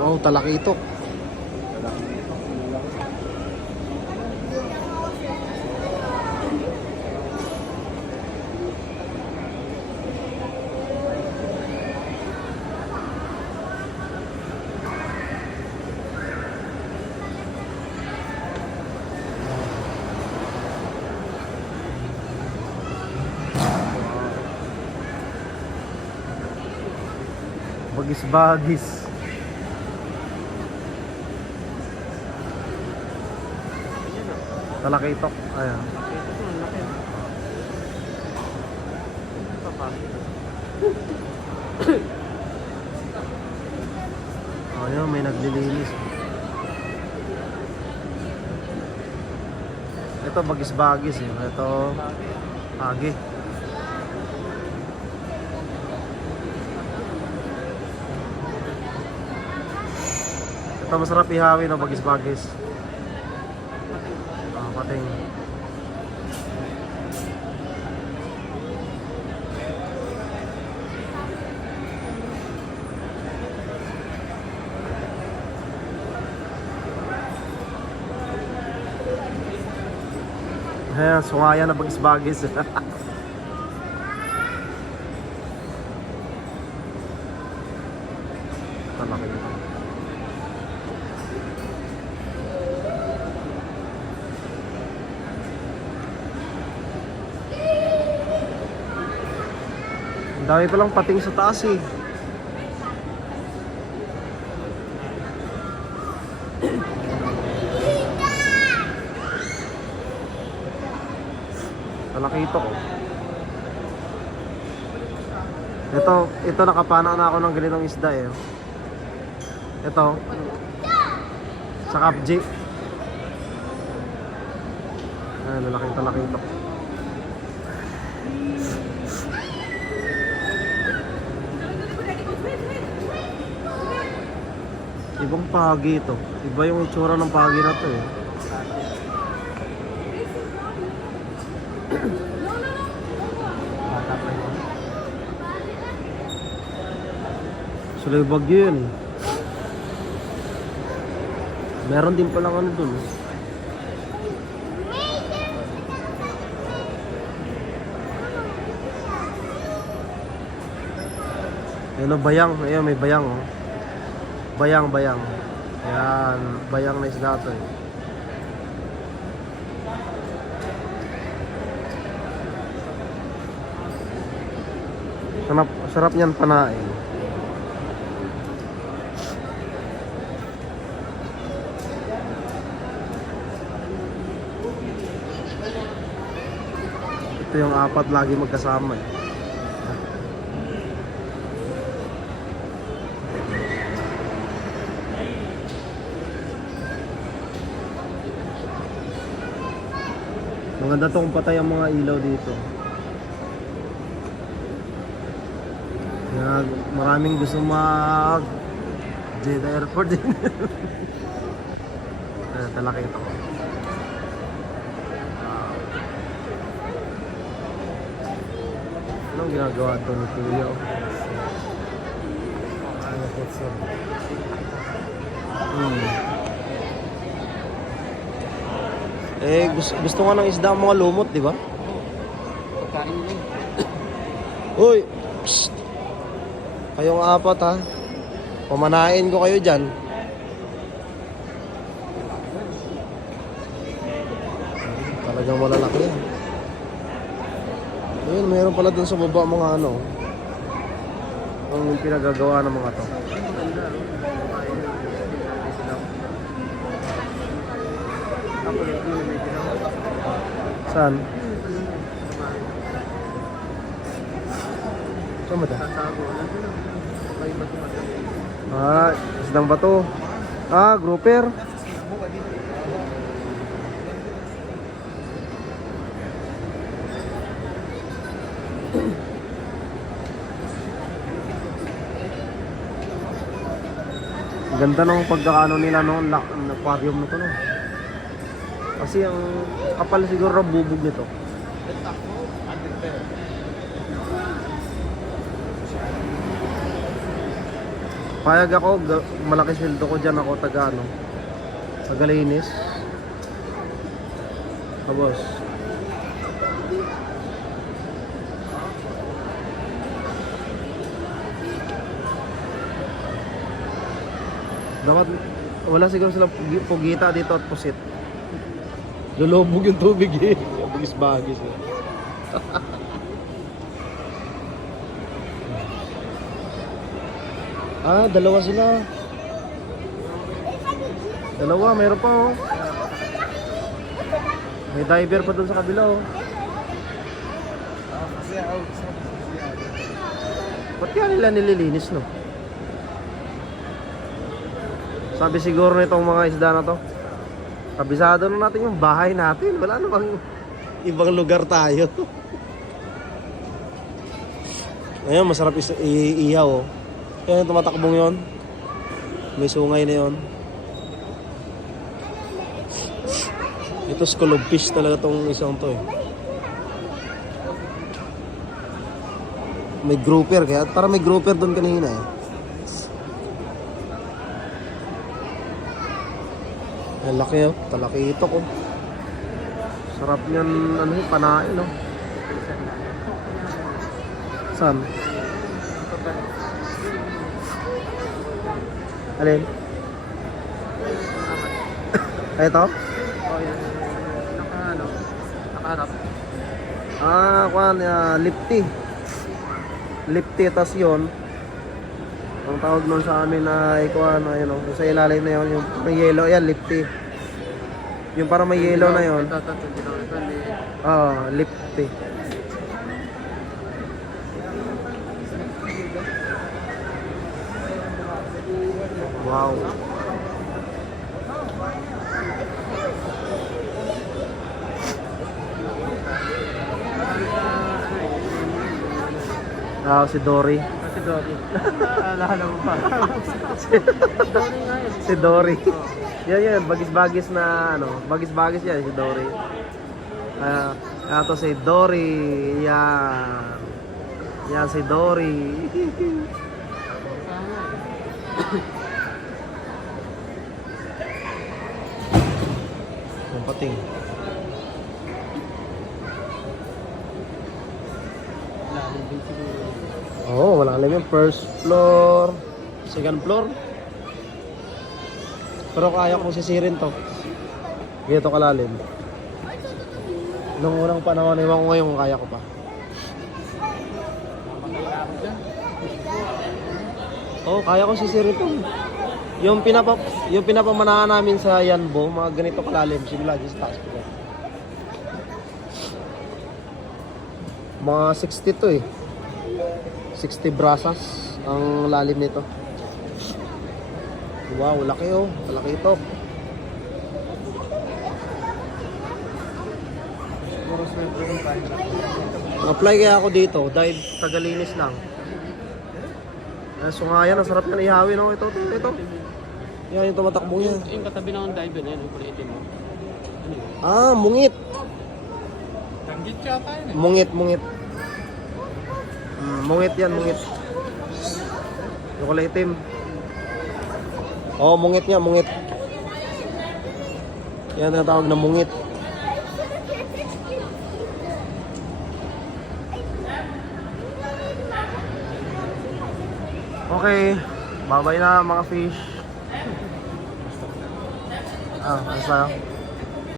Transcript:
Wow, talakitok. Bagis-bagis. Talakitok. Ayan. Ayun, may naglilinis. Ito bagis-bagis eh. Ito agi. Ito masarap ihawin o bagis-bagis. Pating. Ayan, sungaya na bagis-bagis. Talaki. Ang dami palang pating sa taas eh. Talakitok. Ito nakapana na ako ng ganitong isda eh. Ito. Sa kapji. Ayan, lalaking talakitok. Ibang pagi ito. Iba yung itsura ng pagi na to eh. Sulay Bagyo yun. Meron din palang ano dun. Ayun o, bayang. Ayun, may bayang oh. Bayang. Ayan, bayang na isda ito eh. Sarap niyan panain. Ito yung apat lagi magkasama eh. Maganda tong patay ang mga ilaw dito. Kaya maraming gusto mag Jeddah Airport din. Talaki ito. Anong ginagawa ito ni Kuya? Ano po ito? Gusto nga ng isda ang mga lumot, di ba? Pagkain nyo. Uy! Psst! Kayong apat ha. Pamanain ko kayo dyan. Talagang malalaki yan. Ayun, mayroon pala dun sa baba mga ano. Ang pinagagawa ng mga to. Saan? Saan ba ito? Isdang bato. Grouper. Ganda ng pagkakaano nila noon, aquarium nito no. Kasi ang kapal siguro ng bubog nito. Payag ako, malaki sweldo ko dyan ako taga ano, tagalinis. Boss. Dapat wala siguro sila pugita dito at pusit. Lulubog yung tubig eh. Bagis-bagis eh. Dalawa sila. Dalawa, mayroon pa oh. May diver pa dun sa kabila oh. Ba't kaya nila nililinis no? Sabi siguro nitong mga isda na to, kabisado na natin yung bahay natin. Wala na bang ibang lugar tayo? Ayun, masarap iihaw oh. Kaya yung tumatakbong yon, may sungay na yon. Ito school of fish talaga tong isang to eh. May grouper, kaya para may grouper doon kanina eh. Ang laki oh, talaki ito ko. Sarap niyan, ano yung panain oh. Saan? Alin? Ay, ito? Oh, yan. Nakaharap. Lipty. Lipty, tas yun. Ang tawag nun sa amin na ikuan, ayun oh, sa ilalim na yun, yung may yellow, yan, lipty. Yung parang may yellow na yun. Lipty. Wow. Si Dory. Si Dory. Alala mo pa. Dory nga yun. Si Dory. Yan, bagis-bagis na ano, bagis-bagis yan si Dory. Ito si Dory. Yan. Yan si Dory. Ang pating. Lalim din siguro. Oo, wala alam yung first floor, second floor. Pero kaya kong sisirin to. Ganito kalalim. Nung unang panahon, ewan ko ngayon kung kaya ko pa. Oo, kaya kong sisirin to. Yung pinapamanahan namin sa Yanbo, mga ganito kalalim, simula dyan sa taas ko. Mga 60 to eh. 60 brasas ang lalim nito. Wow, laki oh. Malaki ito. Apply kaya ako dito dahil tagalinis lang. Sungayan, ang sarap na ihawin oh. Ito. Yan yung tumatakbo niya. Yung katabi ng diver na yun, yung kulitin mo. Mungit. Tanggit siya tayo eh. Mungit. Mungit yan, mungit. Yung kulay itim. Mungit niya, mungit. Yan ang tawag na mungit. Okay, bye-bye na mga fish. Ano tayo?